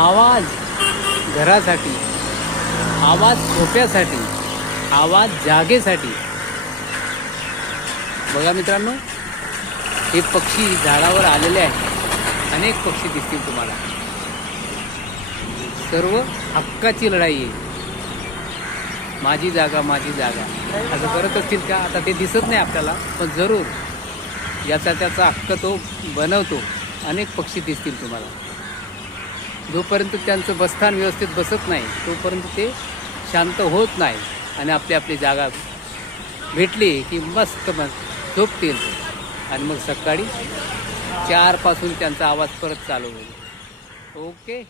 आवाज घरासाठी, आवाज झोप्यासाठी, आवाज जागेसाठी. बघा मित्रांनो, हे पक्षी झाडावर आलेले आहेत. अनेक पक्षी दिसतील तुम्हाला. सर्व हक्काची लढाई आहे. माझी जागा, माझी जागा असं करत असतील का? आता ते दिसत नाही आपल्याला, पण जरूर याचा त्याचा हक्क तो बनवतो. अनेक पक्षी दिसतील तुम्हाला. जोपर्यंत त्यांचं बस्थान व्यवस्थित बसत नाही तोपर्यंत ते शांत होत नाही आणि आपली आपली जागा भेटली की मस्त झोपतील आणि मग सकाळी 4 पासून त्यांचा आवाज परत चालू होईल. ओके.